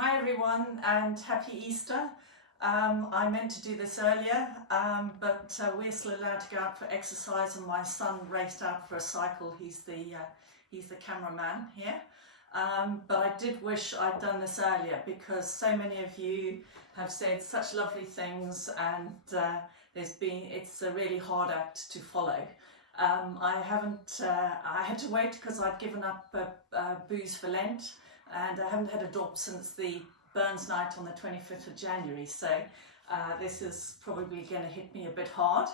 Hi everyone and happy Easter. I meant to do this earlier, but we're still allowed to go out for exercise, and my son raced out for a cycle. He's the cameraman here. But I did wish I'd done this earlier because so many of you have said such lovely things, and it's a really hard act to follow. I had to wait because I'd given up booze for Lent, and I haven't had a drop since the Burns night on the 25th of January, so this is probably going to hit me a bit hard.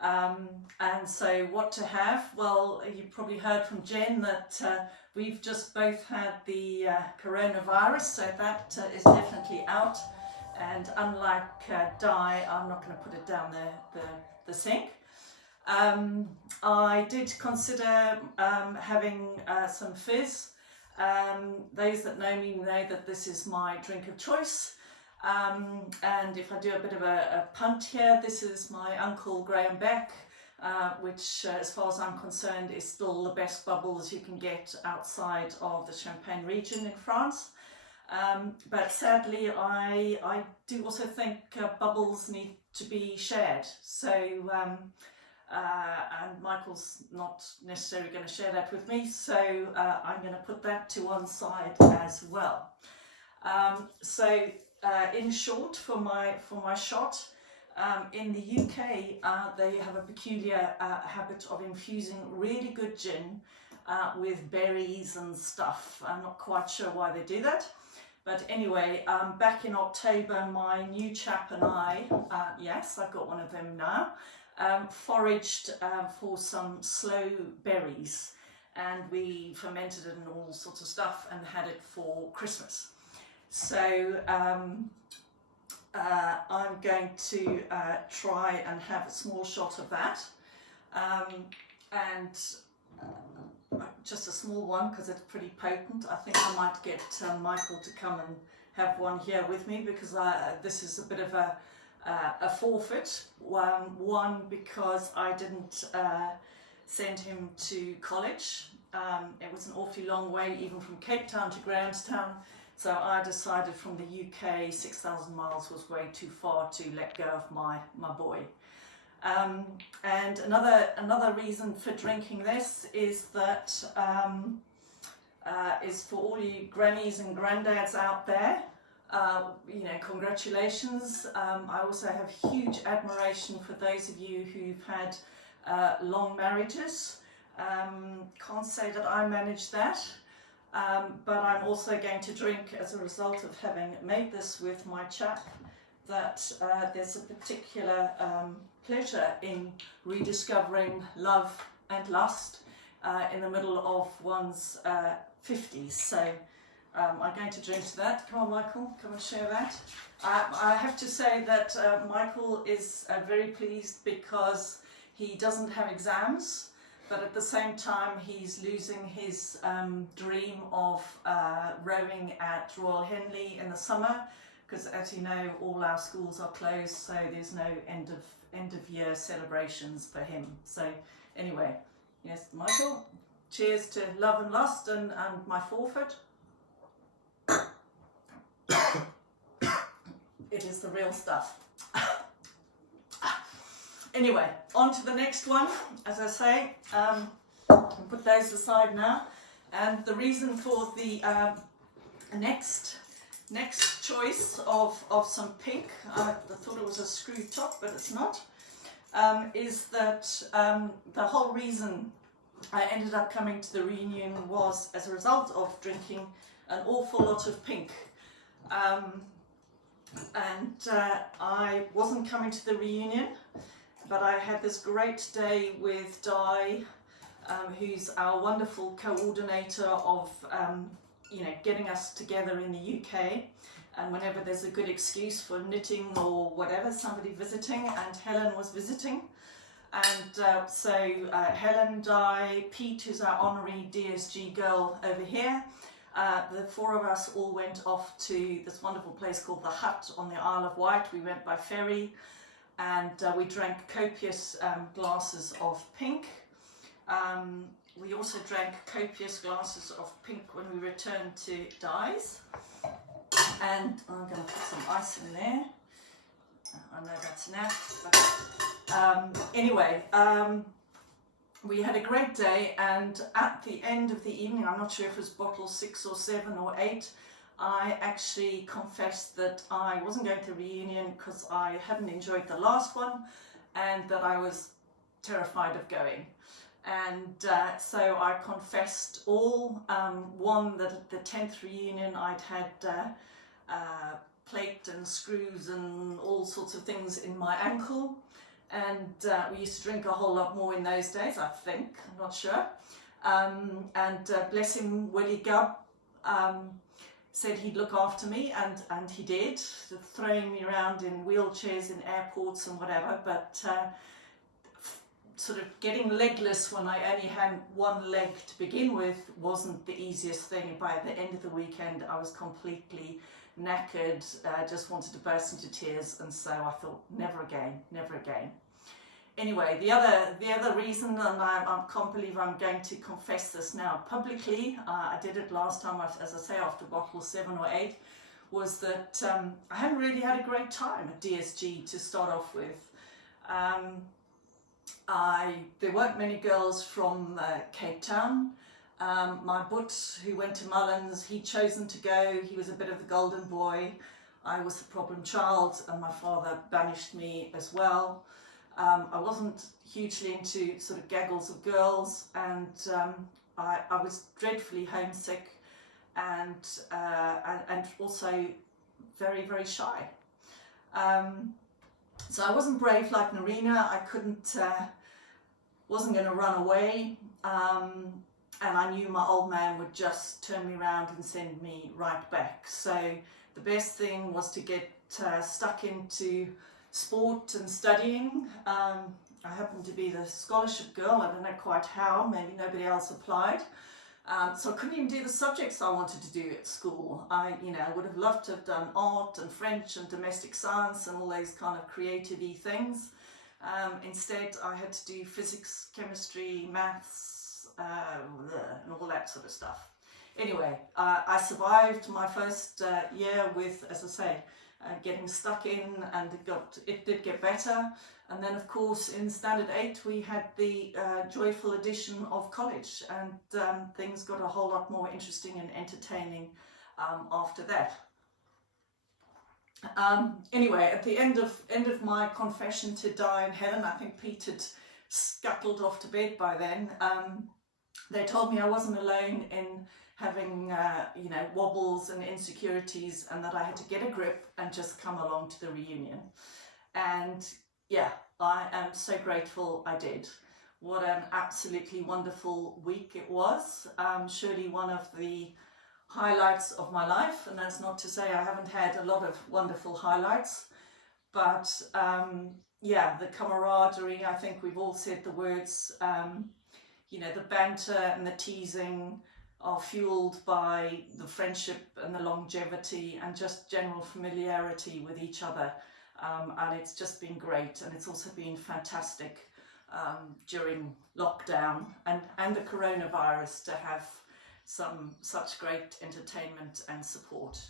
And so what to have? Well, you probably heard from Jen that we've just both had the coronavirus, so that is definitely out. And unlike Di, I'm not going to put it down the sink. I did consider having some fizz. Those that know me know that this is my drink of choice, and if I do a bit of a punt here, this is my Uncle Graham Beck, which as far as I'm concerned is still the best bubbles you can get outside of the Champagne region in France. But sadly I do also think bubbles need to be shared, so and Michael's not necessarily going to share that with me, so I'm going to put that to one side as well. In short, for my shot, in the UK they have a peculiar habit of infusing really good gin with berries and stuff. I'm not quite sure why they do that, but anyway, back in October my new chap and I, yes, I've got one of them now, foraged for some sloe berries, and we fermented it and all sorts of stuff and had it for Christmas. So I'm going to try and have a small shot of that, and just a small one because it's pretty potent. I think I might get Michael to come and have one here with me, because this is a bit of a forfeit. One, because I didn't send him to college. It was an awfully long way, even from Cape Town to Grahamstown, so I decided from the UK 6,000 miles was way too far to let go of my boy. And another reason for drinking this is that is for all you grannies and granddads out there. Congratulations. I also have huge admiration for those of you who've had long marriages. Can't say that I managed that, but I'm also going to drink as a result of having made this with my chap, that there's a particular pleasure in rediscovering love and lust in the middle of one's 50s. So I'm going to drink to that. Come on, Michael, come and share that. I have to say that Michael is very pleased because he doesn't have exams, but at the same time he's losing his dream of rowing at Royal Henley in the summer, because as you know all our schools are closed, so there's no end of year celebrations for him. So anyway, yes, Michael, cheers to love and lust and my forfeit. It is the real stuff. Anyway, on to the next one. As I say, I'll put those aside now. And the reason for the next choice of some pink, I thought it was a screw top, but it's not, is that the whole reason I ended up coming to the reunion was as a result of drinking an awful lot of pink. I wasn't coming to the reunion, but I had this great day with Di, who's our wonderful coordinator of getting us together in the UK, and whenever there's a good excuse for knitting or whatever, somebody visiting, and Helen was visiting. And Helen, Di, Pete, who's our honorary DSG girl over here, the four of us all went off to this wonderful place called the Hut on the Isle of Wight. We went by ferry, and we drank copious glasses of pink. We also drank copious glasses of pink when we returned to Di's. And I'm going to put some ice in there. I know that's enough, but anyway, we had a great day, and at the end of the evening, I'm not sure if it was bottle 6 or 7 or 8, I actually confessed that I wasn't going to the reunion because I hadn't enjoyed the last one and that I was terrified of going. And so I confessed all. One, that at the 10th reunion I'd had plate and screws and all sorts of things in my ankle, and we used to drink a whole lot more in those days, I think, I'm not sure. And bless him, Willie Gubb said he'd look after me, and he did, throwing me around in wheelchairs in airports and whatever, but sort of getting legless when I only had one leg to begin with wasn't the easiest thing. By the end of the weekend I was completely knackered, just wanted to burst into tears, and so I thought, never again, never again. Anyway, the other reason, and I can't believe I'm going to confess this now publicly, I did it last time, as I say, after bottle 7 or 8, was that I hadn't really had a great time at DSG to start off with. There weren't many girls from Cape Town. My butt, who went to Mullins, he'd chosen to go. He was a bit of the golden boy. I was the problem child, and my father banished me as well. I wasn't hugely into sort of gaggles of girls, and I was dreadfully homesick, and also very, very shy. So I wasn't brave like Narina. I wasn't going to run away, and I knew my old man would just turn me around and send me right back. So the best thing was to get stuck into sport and studying. I happened to be the scholarship girl. I don't know quite how, maybe nobody else applied. So I couldn't even do the subjects I wanted to do at school. I would have loved to have done art and French and domestic science and all those kind of creative-y things. Instead, I had to do physics, chemistry, maths, and all that sort of stuff. Anyway, I survived my first year with, as I say, getting stuck in, and it did get better. And then, of course, in Standard 8 we had the joyful addition of college, and things got a whole lot more interesting and entertaining after that. Anyway, at the end of my confession to die in heaven, I think Pete had scuttled off to bed by then. They told me I wasn't alone in having wobbles and insecurities, and that I had to get a grip and just come along to the reunion. And yeah, I am so grateful I did. What an absolutely wonderful week it was. Surely one of the highlights of my life, and that's not to say I haven't had a lot of wonderful highlights, but yeah, the camaraderie, I think we've all said the words, the banter and the teasing are fueled by the friendship and the longevity and just general familiarity with each other, and it's just been great. And it's also been fantastic during lockdown and the coronavirus to have such great entertainment and support.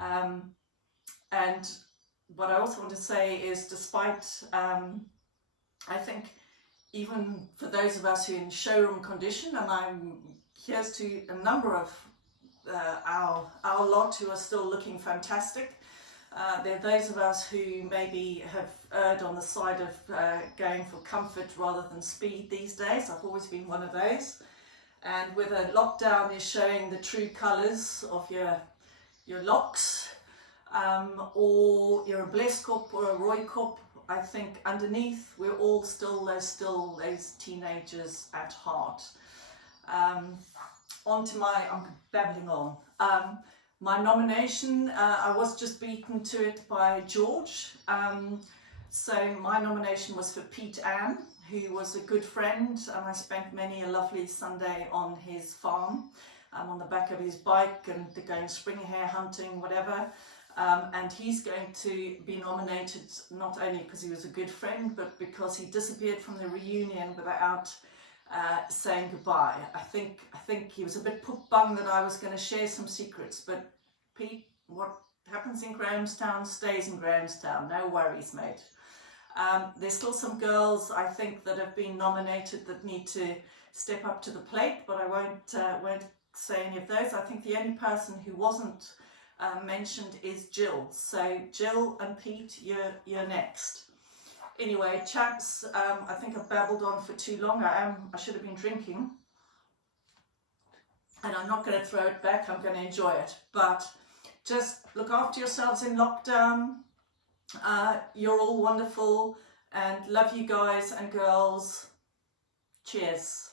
And what I also want to say is, despite I think even for those of us who are in showroom condition, and here's to a number of our lot who are still looking fantastic. There are those of us who maybe have erred on the side of going for comfort rather than speed these days. I've always been one of those. And whether lockdown is showing the true colours of your locks, or you're a Bleskop or a Rooikop, I think underneath we're all still those teenagers at heart. I'm babbling on. My nomination, I was just beaten to it by George. So my nomination was for Pete Ann, who was a good friend, and I spent many a lovely Sunday on his farm, on the back of his bike, and going spring hare hunting, whatever. And he's going to be nominated not only because he was a good friend, but because he disappeared from the reunion without saying goodbye. I think he was a bit bummed that I was going to share some secrets, but Pete, what happens in Grahamstown stays in Grahamstown. No worries, mate. There's still some girls, I think, that have been nominated that need to step up to the plate, but I won't say any of those. I think the only person who wasn't mentioned is Jill. So Jill and Pete, you're next. Anyway, chaps, I think I've babbled on for too long. I should have been drinking. And I'm not going to throw it back. I'm going to enjoy it. But just look after yourselves in lockdown. You're all wonderful, and love you guys and girls. Cheers.